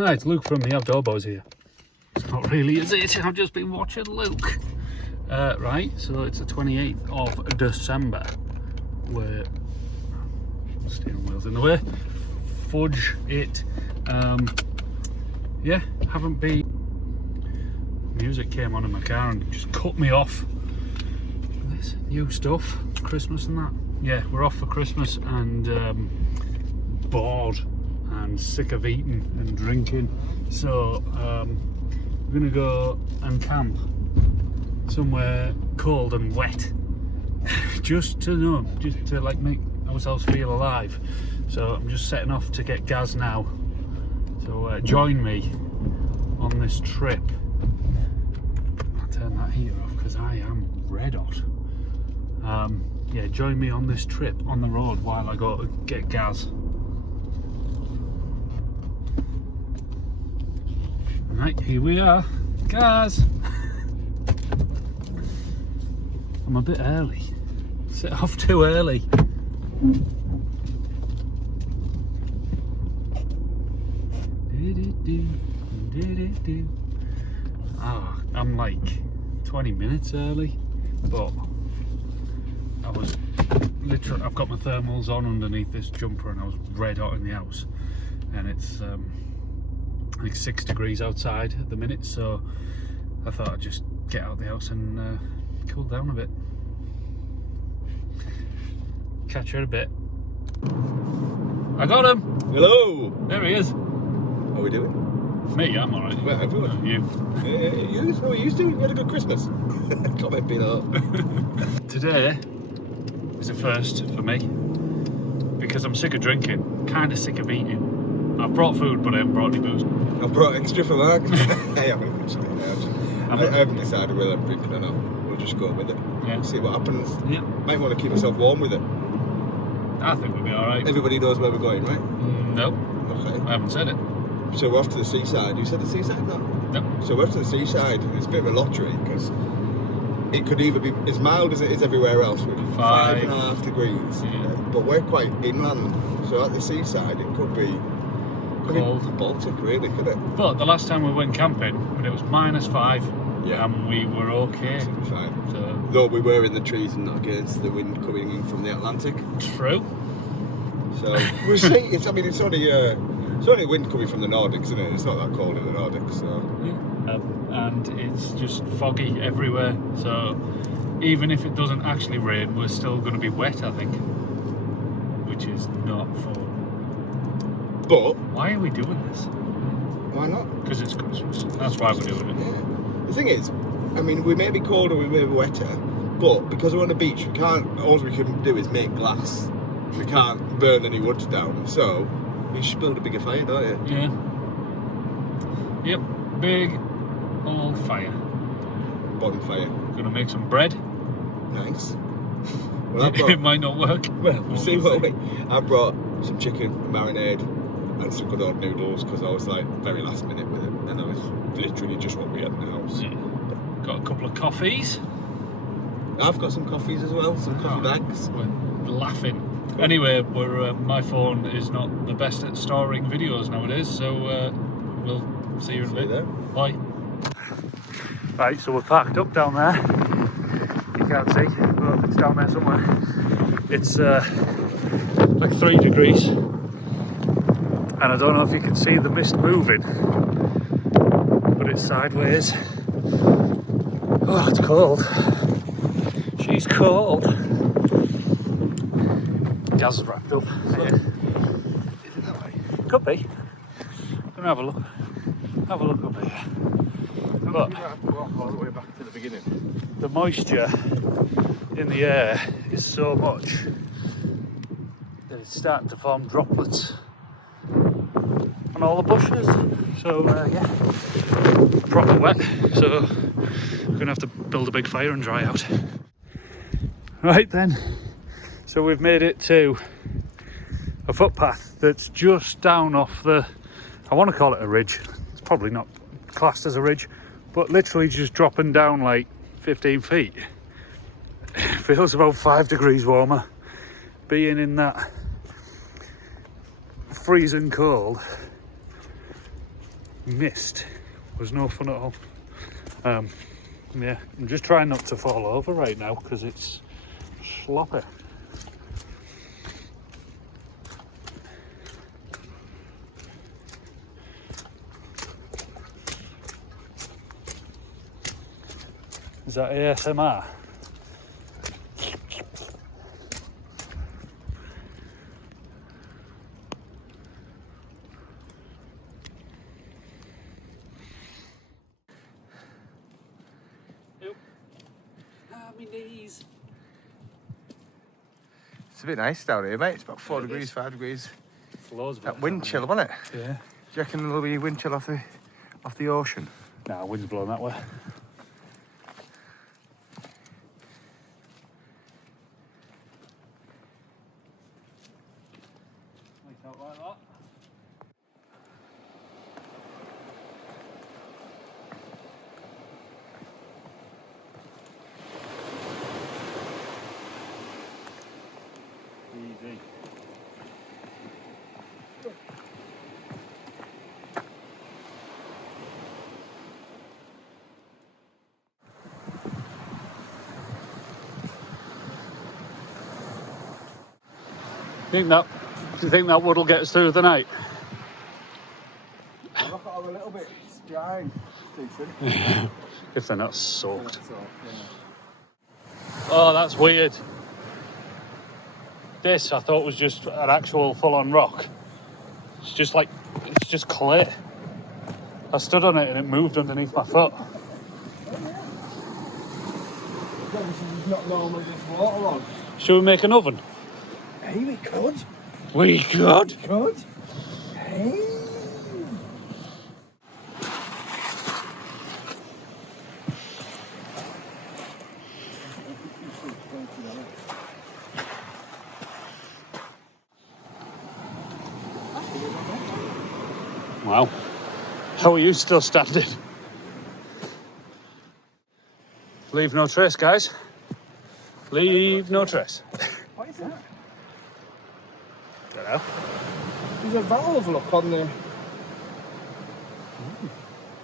Hi, it's Luke from the Outdoor Boys here. It's not really, is it? I've just been watching Luke. Right, so it's the 28th of December. We're steering wheels in the way. Fudge it. Yeah, haven't been. Music came on in my car and just cut me off. This new stuff, Christmas and that. Yeah, we're off for Christmas and bored and sick of eating and drinking. So we're gonna go and camp somewhere cold and wet, just to like make ourselves feel alive. So I'm just setting off to get gas now. So join me on this trip. I'll turn that heater off because I am red hot. Yeah, join me on this trip on the road while I go to get gas. Right, here we are. Gas! I'm a bit early. Set off too early. Oh, I'm like 20 minutes early, but I was literally, I've got my thermals on underneath this jumper and I was red hot in the house, and it's like 6 degrees outside at the minute, so I thought I'd just get out of the house and cool down a bit. Catch you in a bit. I got him! Hello! There he is. How are we doing? Me, I'm alright. Well, everyone. You? You? How are you doing? You had a good Christmas? Comment below. Today is a first for me because I'm sick of drinking, kind of sick of eating. I've brought food, but I haven't brought any booze. I've brought extra for Mark. I haven't decided whether I'm drinking or not. We'll just go with it. Yeah. See what happens. Yeah. Might want to keep myself warm with it. I think we'll be alright. Everybody knows where we're going, right? No. Okay. I haven't said it. So we're off to the seaside. You said the seaside? No. No. So we're off to the seaside. It's a bit of a lottery because it could either be as mild as it is everywhere else, with 5.5 degrees. Yeah. But we're quite inland, so at the seaside it could be Cold. the Baltic, really, could it? But the last time we went camping, when it was -5, Yeah. and we were okay. Absolutely fine. So Though we were in the trees and not against the wind coming in from the Atlantic. true. So we'll see. It's only wind coming from the Nordics, isn't it? It's not that cold in the Nordics, so. Yeah. And it's just foggy everywhere. So even if it doesn't actually rain, we're still going to be wet, I think, which is not fun. But Why are we doing this? why not? Because it's Christmas. That's why we're doing it. Yeah. The thing is, I mean, we may be colder, we may be wetter, but because we're on the beach, we can't. All we can do is make glass. We can't burn any wood down, so you should build a bigger fire, don't you? Yeah. Yep. Big old fire. Bonfire. Gonna make some bread. Nice. Well, It might not work. Well, we'll see what we. I brought some chicken, marinade, and some good old noodles because I was like very last minute with it, and I was literally just what we had in the house. Yeah. Got a couple of coffees. I've got some coffees as well, some coffee bags. We're laughing. Anyway, my phone is not the best at storing videos nowadays, so we'll see you in a bit. There. Bye. Right, so we're parked up down there. You can't see, but it's down there somewhere. It's like 3 degrees, and I don't know if you can see the mist moving, but it's sideways. Oh, it's cold. She's cold. Gas is wrapped up. So, Yeah. is it that way? Could be. Gonna have a look. Have a look up here. But You might have to walk all the way back to the beginning. the moisture in the air is so much that it's starting to form droplets on all the bushes. So yeah, proper wet. So we're gonna have to build a big fire and dry out. Right then. So we've made it to a footpath that's just down off the, I want to call it a ridge. It's probably not classed as a ridge, but literally just dropping down like 15 feet. It feels about 5 degrees warmer being in that freezing cold missed was no fun at all. Yeah, I'm just trying not to fall over right now because it's sloppy. Is that ASMR? My knees. It's a bit nice down here, mate. It's about 4 Yeah, it degrees, is. 5 degrees. It's loads of That it, wind chill, wasn't it? Yeah. Do you reckon there'll be wind chill off the ocean? Nah, wind's blowing that way. Out like that. Easy. Do you think that wood'll get us through the night? Look at all the little bits drying. Decent. If they're not soaked. Oh, that's weird. This I thought was just an actual full-on rock. It's just clay. I stood on it and it moved underneath my foot. It's not normally this water on. Should we make an oven? Hey, we could. We could. Could. Hey. Wow. How are you still standing? Leave no trace, guys. Leave no trace. What is that? Don't know. There's a valve look on the...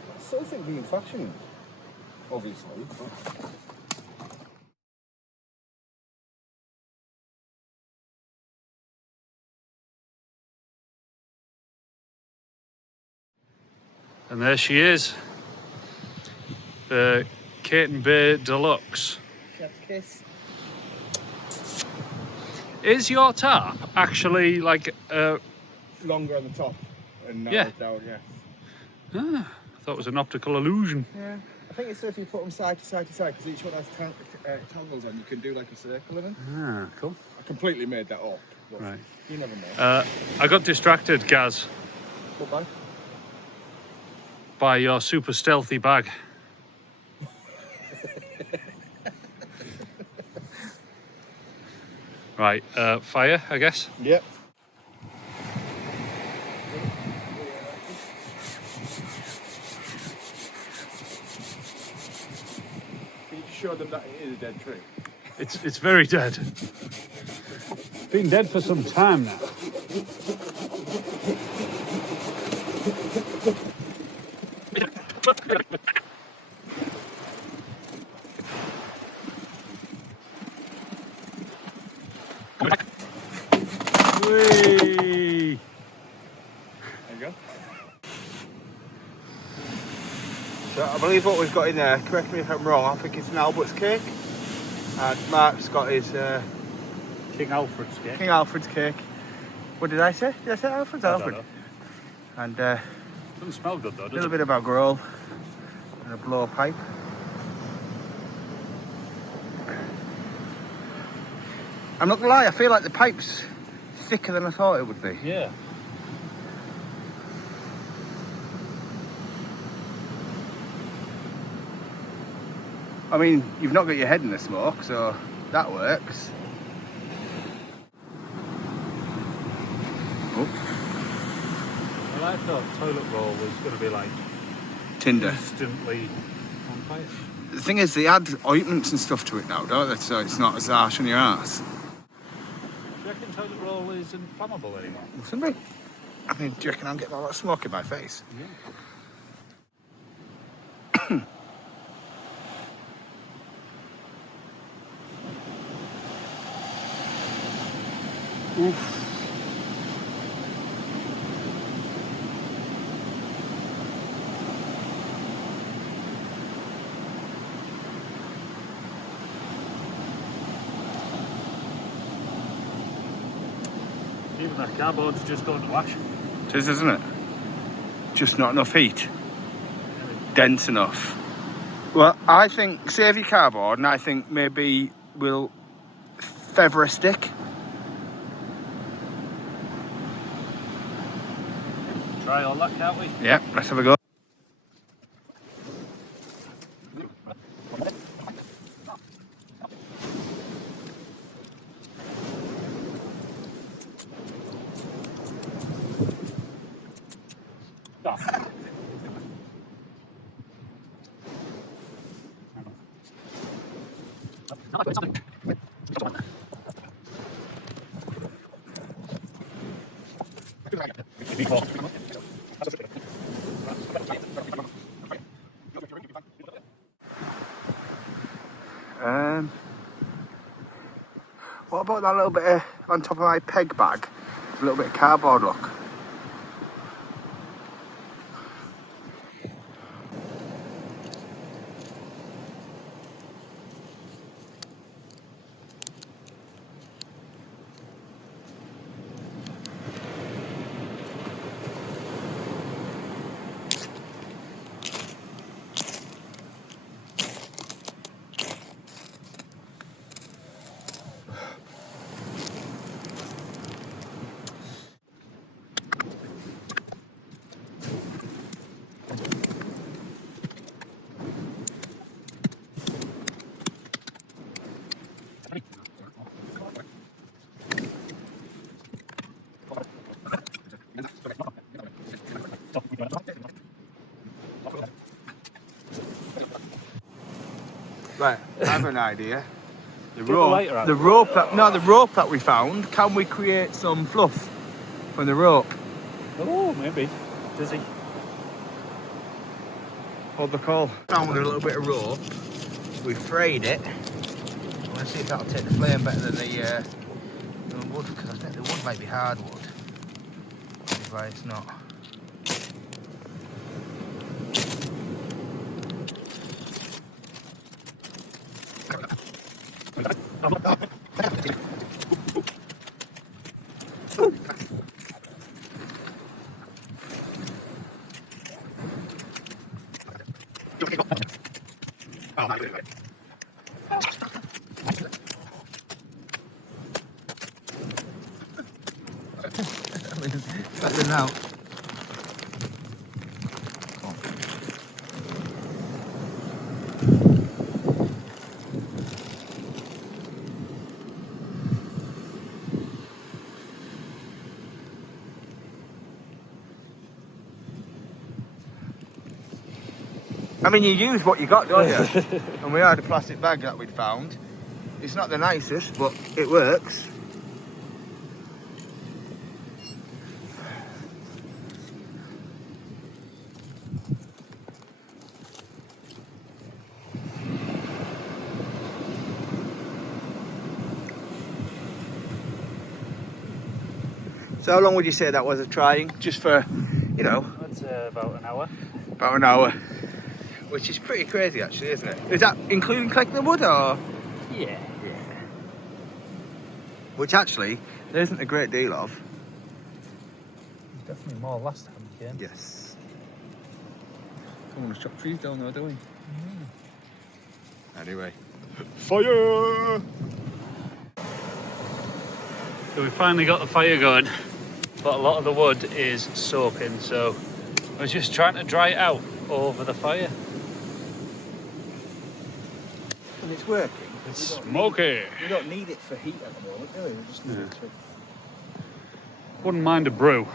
That's something being fashioned, obviously. And there she is. The Caton Bay Deluxe. Chef kiss. Is your tarp actually like Longer on the top and now Yeah. down, yeah. I thought it was an optical illusion. Yeah. I think it's so if you put them side to side to side, because each one has tangles on, you can do like a circle of them. Ah, cool. I completely made that up. But Right. you never know. I got distracted, Gaz, What bag? by your super stealthy bag. Right, fire, I guess. Yep. Can you show them that it is a dead tree? It's very dead. Been dead for some time now. Whee! There you go. So I believe what we've got in there, correct me if I'm wrong, I think it's an Albert's cake. And Mark's got his King Alfred's cake. King Alfred's cake. What did I say? Did I say Alfred's? I don't Alfred. know. And Doesn't smell good though, a does little it? bit of our grill and a blowpipe. I'm not gonna lie, I feel like the pipe's thicker than I thought it would be. Yeah. I mean, you've not got your head in the smoke, so that works. Oh, Well, I thought toilet roll was going to be like Tinder. instantly on fire. The thing is, they add ointments and stuff to it now, don't they? So it's not as harsh on your ass. Do you reckon toilet roll is inflammable anymore? Somebody, I mean, do you reckon I'm getting all that smoke in my face? Yeah. Oof. Even that cardboard's just going to wash. It is, isn't it? Just not enough heat. Dense enough. Well, I think save your cardboard, and I think maybe we'll feather a stick. Try all that, can't we? Yeah, let's have a go. What about that little bit of, on top of my peg bag? A little bit of cardboard, look. Right, I have an idea. The rope that we found, can we create some fluff from the rope? Oh, maybe. Does he? Hold the call. Found a little bit of rope. We frayed it. Let's see if that'll take the flame better than the wood, because I think the wood might be hardwood. That's why it's not. Better now. I mean, you use what you got, don't you? And we had a plastic bag that we'd found. It's not the nicest, but it works. So how long would you say that was of trying? Just for, you know... That's about an hour. About an hour. Which is pretty crazy actually, isn't it? Is that including collecting the wood or...? Yeah. Which actually, there isn't a great deal of. Definitely more last time we came. Yes. Don't want to chop trees down there, do we? Anyway. Fire! So we finally got the fire going, but a lot of the wood is soaking, so I was just trying to dry it out over the fire. And it's working. It's smoky. We don't need it for heat at the moment, do we? We just need it to... Wouldn't mind a brew.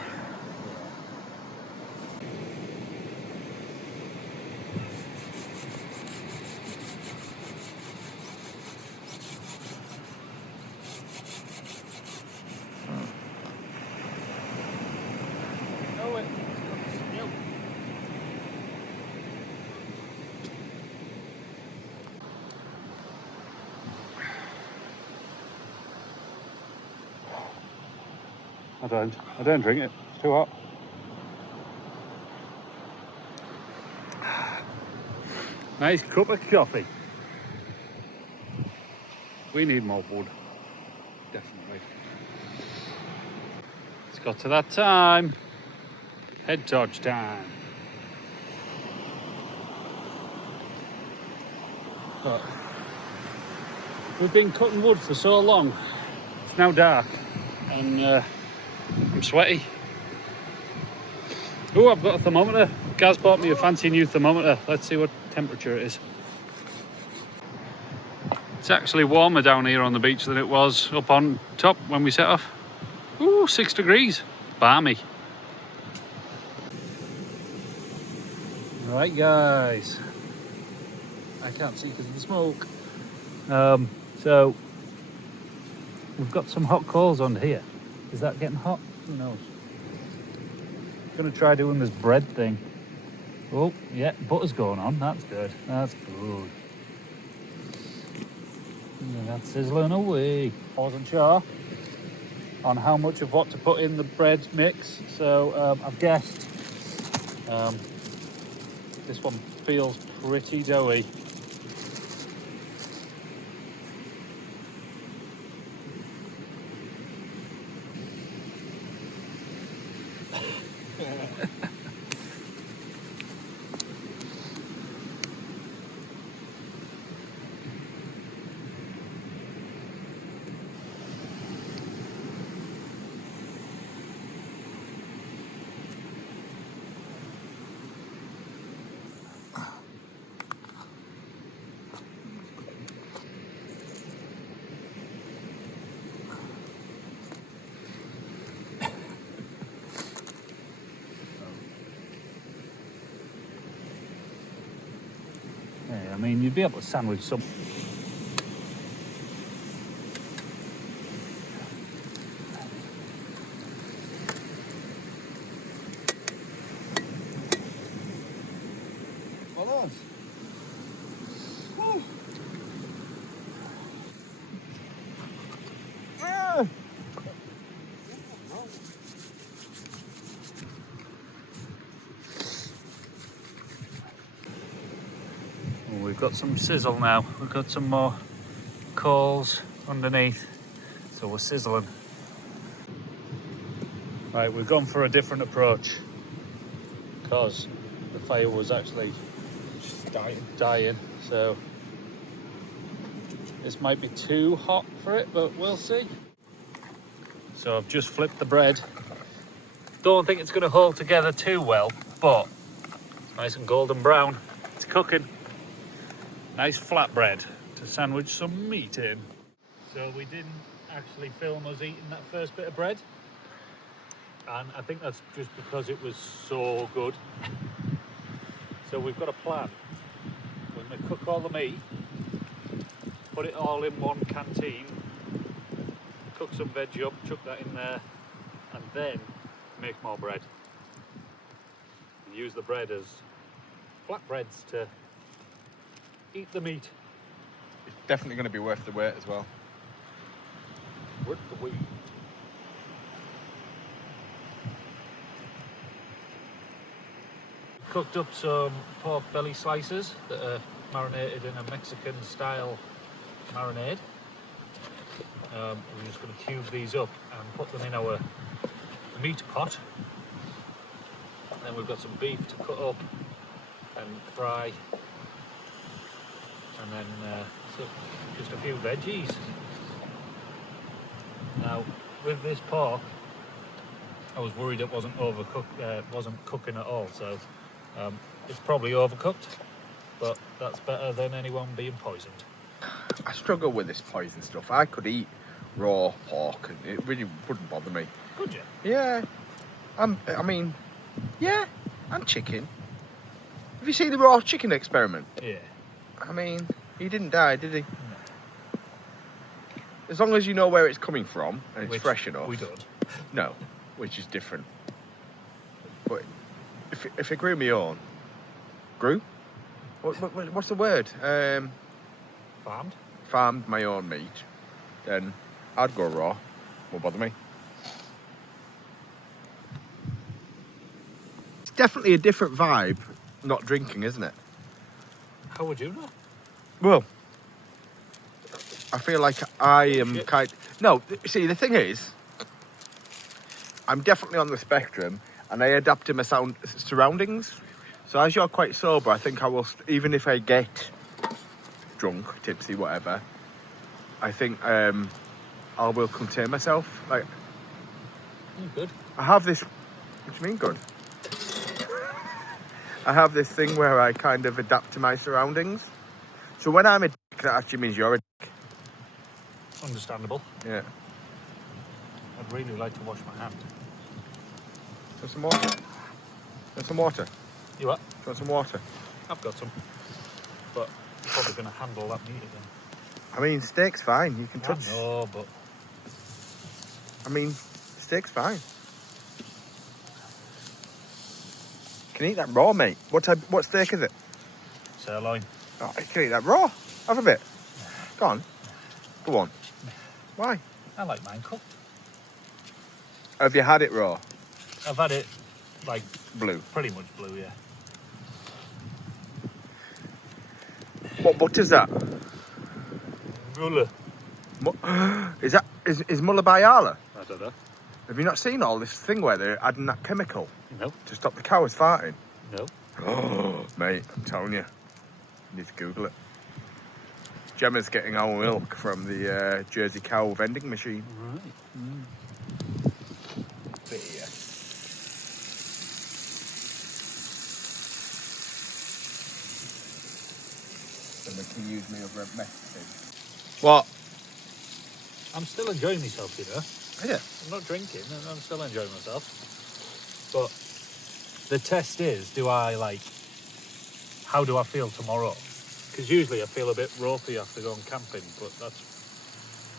I don't drink it. It's too hot. Nice cup of coffee. We need more wood. Definitely. It's got to that time. Head torch time. But we've been cutting wood for so long. It's now dark and I'm sweaty. Oh, I've got a thermometer. Gaz bought me a fancy new thermometer. Let's see what temperature it is. It's actually warmer down here on the beach than it was up on top when we set off. Ooh, 6 degrees. Balmy. Right, guys. I can't see because of the smoke. So we've got some hot coals on here. Is that getting hot? Who knows? Gonna try doing this bread thing. Oh, yeah, butter's going on. That's good. That's good. Yeah, that's sizzling away. I wasn't sure on how much of what to put in the bread mix, so I've guessed. This one feels pretty doughy. Yeah, I mean, you'd be able to sandwich some. Well, Woo. Ah. We've got some sizzle now. We've got some more coals underneath, so we're sizzling. Right, we've gone for a different approach because the fire was actually Just dying, so this might be too hot for it, but we'll see. So I've just flipped the bread. Don't think it's going to hold together too well, but it's nice and golden brown. It's cooking. Nice flat bread to sandwich some meat in. So we didn't actually film us eating that first bit of bread, and I think that's just because it was so good. So we've got a plan. We're going to cook all the meat, put it all in one canteen, cook some veg up, chuck that in there, and then make more bread. And use the bread as flatbreads to eat the meat. It's definitely going to be worth the wait as well. Worth the wait. Cooked up some pork belly slices that are marinated in a Mexican style marinade. We're just going to cube these up and put them in our meat pot. And then we've got some beef to cut up and fry. And then so just a few veggies. Now, with this pork, I was worried it wasn't overcooked, wasn't cooking at all, so it's probably overcooked, but that's better than anyone being poisoned. I struggle with this poison stuff. I could eat raw pork and it really wouldn't bother me. Could you? Yeah. And chicken. Have you seen the raw chicken experiment? Yeah. I mean, he didn't die, did he? No. As long as you know where it's coming from and it's Which fresh enough. we don't. No, which is different. But if it grew me own, what's the word? Farmed? Farmed my own meat, then I'd go raw. Won't bother me. definitely a different vibe not drinking, isn't it? How would you know? Well, I feel like I am No, see, the thing is, I'm definitely on the spectrum, and I adapt to my surroundings. So as you're quite sober, I think I will, even if I get drunk, tipsy, whatever, I think I will contain myself. Like, Good. I have this. What do you mean good? I have this thing where I kind of adapt to my surroundings. So when I'm a dick, that actually means you're a dick. Understandable. Yeah. I'd really like to wash my hand. Want some water? Want some water? You what? Do you want some water? I've got some. But you're probably going to handle that meat again. I mean, steak's fine. You can touch. No, but... I mean, steak's fine. You can eat that raw, mate. What steak is it? Sirloin. Oh, you can eat that raw. Have a bit. Go on. Go on. Why? I like mine cooked. Have you had it raw? I've had it, like... Blue. Pretty much blue, yeah. What butter's that? Muller. Is Muller by Arla? I don't know. Have you not seen all this thing where they're adding that chemical No. to stop the cows farting? No. Oh, mate, I'm telling you. You need to Google it. Gemma's getting our milk from the Jersey cow vending machine. Right. Bit here. Then we can use me over at method. What? I'm still enjoying myself, you know. Yeah. I'm not drinking, and I'm still enjoying myself. But the test is, how do I feel tomorrow? Because usually I feel a bit ropey after going camping, but that's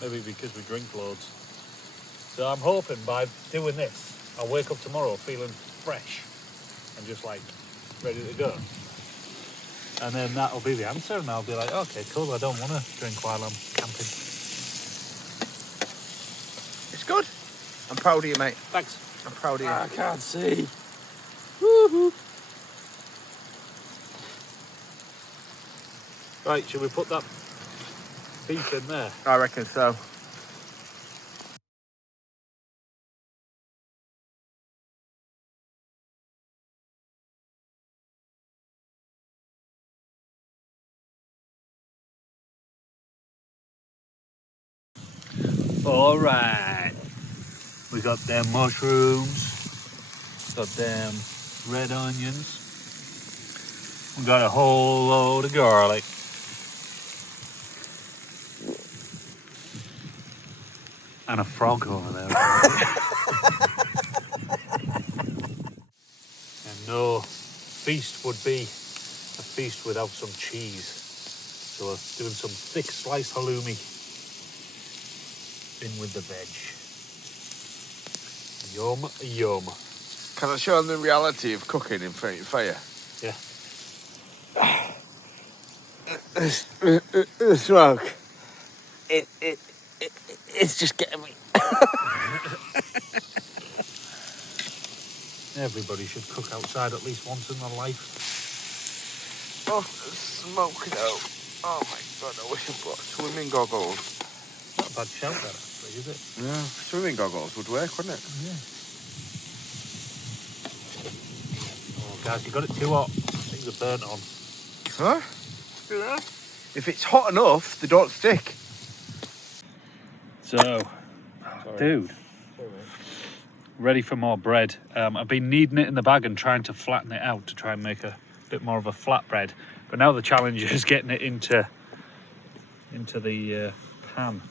maybe because we drink loads. So I'm hoping by doing this, I'll wake up tomorrow feeling fresh and just like ready to go. And then that'll be the answer, and I'll be like, okay, cool, I don't want to drink while I'm camping. It's good. I'm proud of you, mate. Thanks. I'm proud of you. I can't see. Woo-hoo. Right, should we put that beef in there? I reckon so. All right. We got them mushrooms. Got them red onions. We got a whole load of garlic. And a frog over there. And no feast would be a feast without some cheese. So we're doing some thick sliced halloumi in with the veg. Yum, yum. Can I show them the reality of cooking in front of your fire? Yeah. The smoke. It's just getting me. Everybody should cook outside at least once in their life. Oh, the smoke now. Oh my god, I wish I brought swimming goggles. Not a bad shout that actually, is it? Yeah, swimming goggles would work, wouldn't it? Yeah. Oh guys, you got it too hot. Things are burnt on. Huh? Yeah. If it's hot enough, they don't stick. So, dude, ready for more bread. I've been kneading it in the bag and trying to flatten it out to try and make a bit more of a flat bread. But now the challenge is getting it into the pan.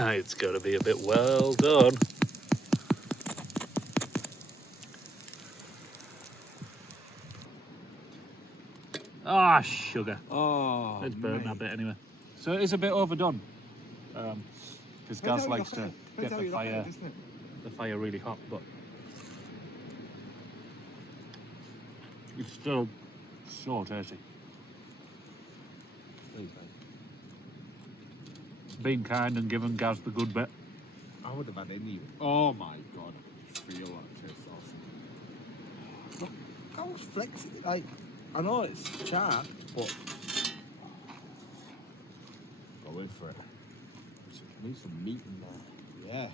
It's got to be a bit well done. Ah, sugar. Oh, It's burnt that bit anyway. So it is a bit overdone. Because Gaz likes to get the fire really hot, but it's still so tasty. Been kind and given Gaz the good bit. I would have had any. Oh my god, I just feel like it tastes awesome. Look how flexible. Like, I know it's charred, but go in for it. Need some meat in there. Yeah.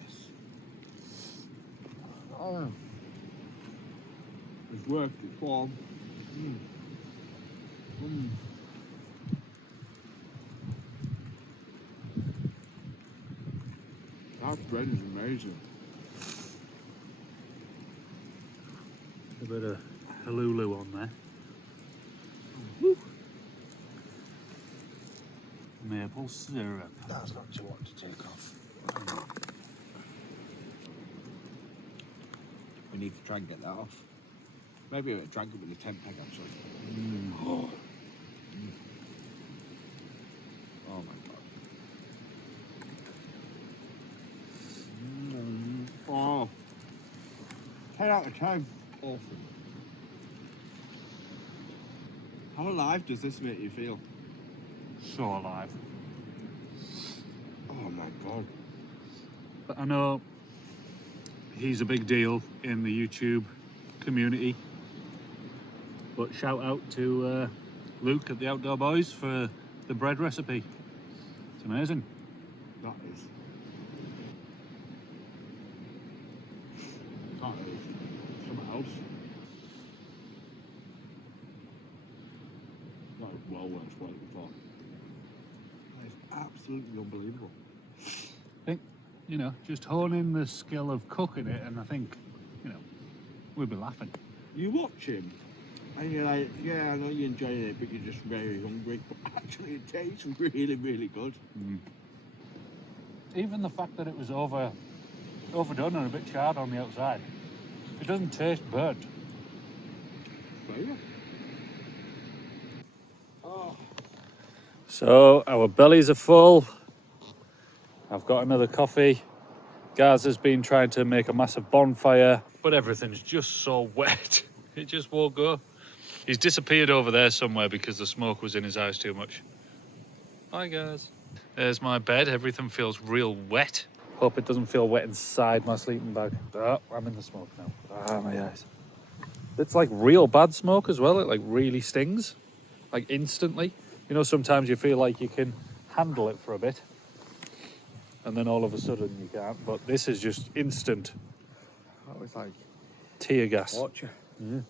Yes. Oh. It's worked. It's warm. That bread is amazing. A bit of halulu on there. Woo. Maple syrup. That's not too hot to take off. We need to try and get that off. Maybe a drag it with a 10 peg actually. Oh. Oh my god. Oh. 10 out of 10. Awesome. How alive does this make you feel? So alive. Oh my god. But I know he's a big deal in the YouTube community. But shout out to Luke at the Outdoor Boys for the bread recipe. It's amazing. That is. That is something else. That is well worth waiting for. That is absolutely unbelievable. I think, you know, just honing the skill of cooking it, and I think, you know, we'll be laughing. You watch him and you're like, yeah, I know you're enjoying it, but you're just very hungry. But actually it tastes really, really good. Even the fact that it was overdone and a bit charred on the outside, it doesn't taste burnt. Flavor. Oh. So our bellies are full. I've got another coffee. Gaz has been trying to make a massive bonfire, but everything's just so wet. It just won't go. He's disappeared over there somewhere because the smoke was in his eyes too much. Bye, guys. There's my bed. Everything feels real wet. Hope it doesn't feel wet inside my sleeping bag. Oh, I'm in the smoke now. Ah, my eyes. It's like real bad smoke as well. It like really stings, like instantly. You know, sometimes you feel like you can handle it for a bit, and then all of a sudden you can't. But this is just instant. That was like tear gas. torture. Yeah.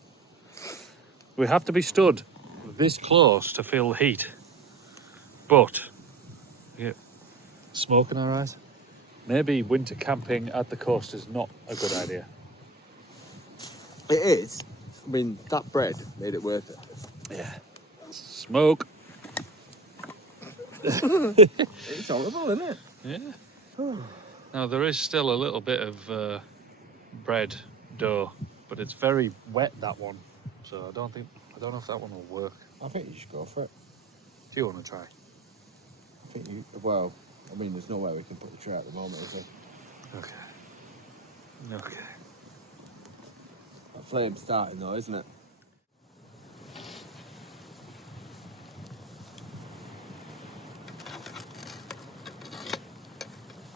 We have to be stood this close to feel the heat. But, yeah, smoke in our eyes. Maybe winter camping at the coast is not a good idea. It is. I mean, that bread made it worth it. Yeah. Smoke. It's horrible, isn't it? Yeah. Now, there is still a little bit of bread dough, but it's very wet, that one. So I don't know if that one will work. I think you should go for it. Do you want to try? I think you, well, I mean, there's nowhere we can put the tray at the moment, is there? Okay. That flame's starting though, isn't it?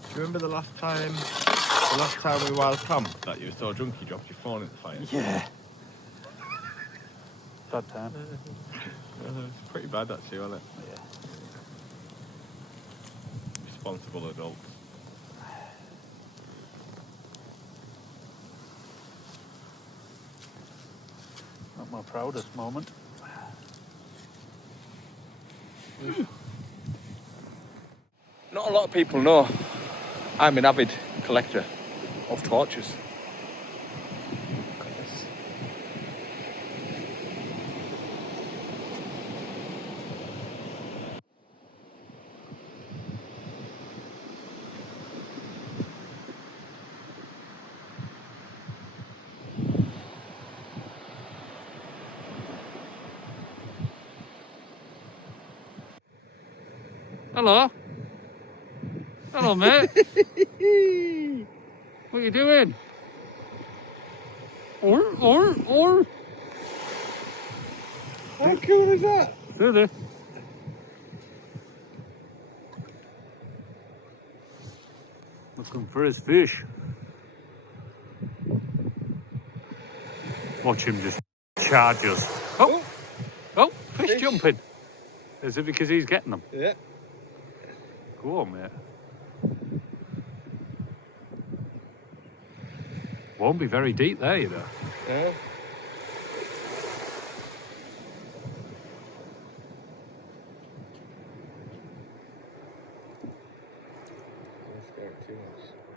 Do you remember the last time we wild camped that you were so drunk you dropped your phone in the fire? Yeah. Bad time. It's pretty bad actually, wasn't it? Yeah. Responsible adults. Not my proudest moment. Not a lot of people know I'm an avid collector of torches. Look at this. Hello. Hello, mate. What are you doing? Or. How cool is that? Really? Looking for his fish. Watch him just charge us. Oh, fish jumping. Is it because he's getting them? Yeah. Go on, mate. Won't be very deep there, you know. Yeah.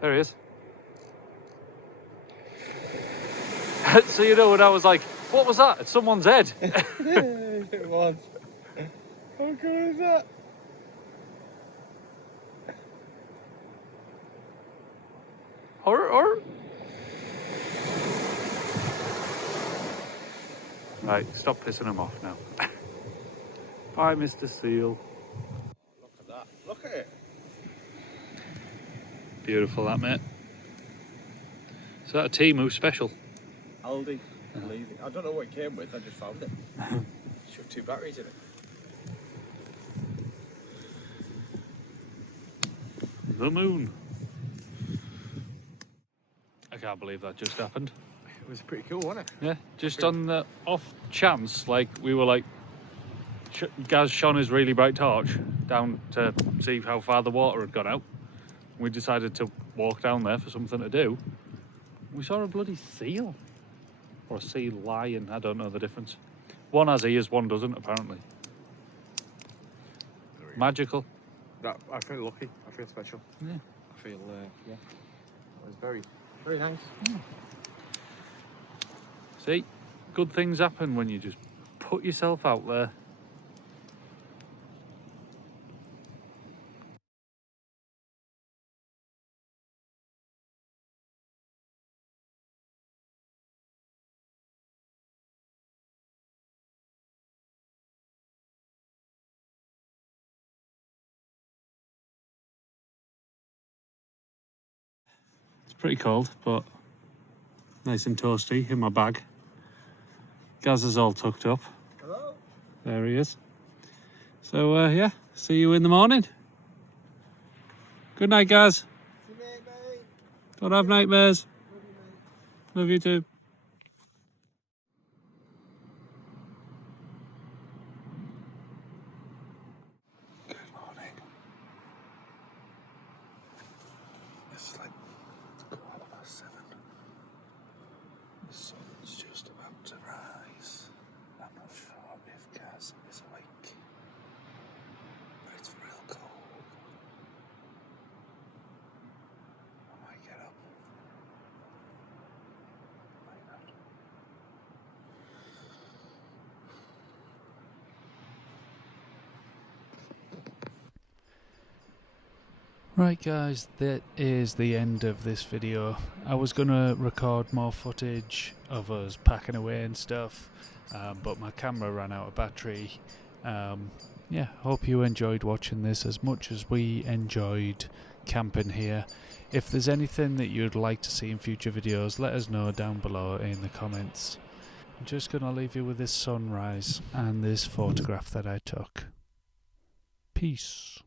There he is. So you know when I was like, what was that? It's someone's head. It was. How cool is that? Or. Right, stop pissing him off now. Bye, Mr. Seal. Look at that. Look at it. Beautiful, that, mate. Is that a Temu special? Aldi. I don't know what it came with, I just found it. Shoved 2 batteries in it. The moon. I can't believe that just happened. It was pretty cool, wasn't it? Yeah, just on the off chance, like we were like, Gaz shone his really bright torch down to see how far the water had gone out. We decided to walk down there for something to do. We saw a bloody seal. Or a sea lion, I don't know the difference. One has ears, one doesn't, apparently. Magical. I feel lucky, I feel special. Yeah. I feel, yeah. It was very, very nice. See, good things happen when you just put yourself out there. It's pretty cold, but nice and toasty in my bag. Gaz is all tucked up. Hello? There he is. So, yeah, see you in the morning. Good night, Gaz. Good night, mate. Don't have nightmares. Love you too. Good morning. It's like 7:15. The sun's just about to rise. I'm not sure if Gaz is awake, but it's real cold. I might get up. Might not. Right guys, that is the end of this video. I was going to record more footage of us packing away and stuff, but my camera ran out of battery. Yeah, hope you enjoyed watching this as much as we enjoyed camping here. If there's anything that you'd like to see in future videos, let us know down below in the comments. I'm just going to leave you with this sunrise and this photograph that I took. Peace.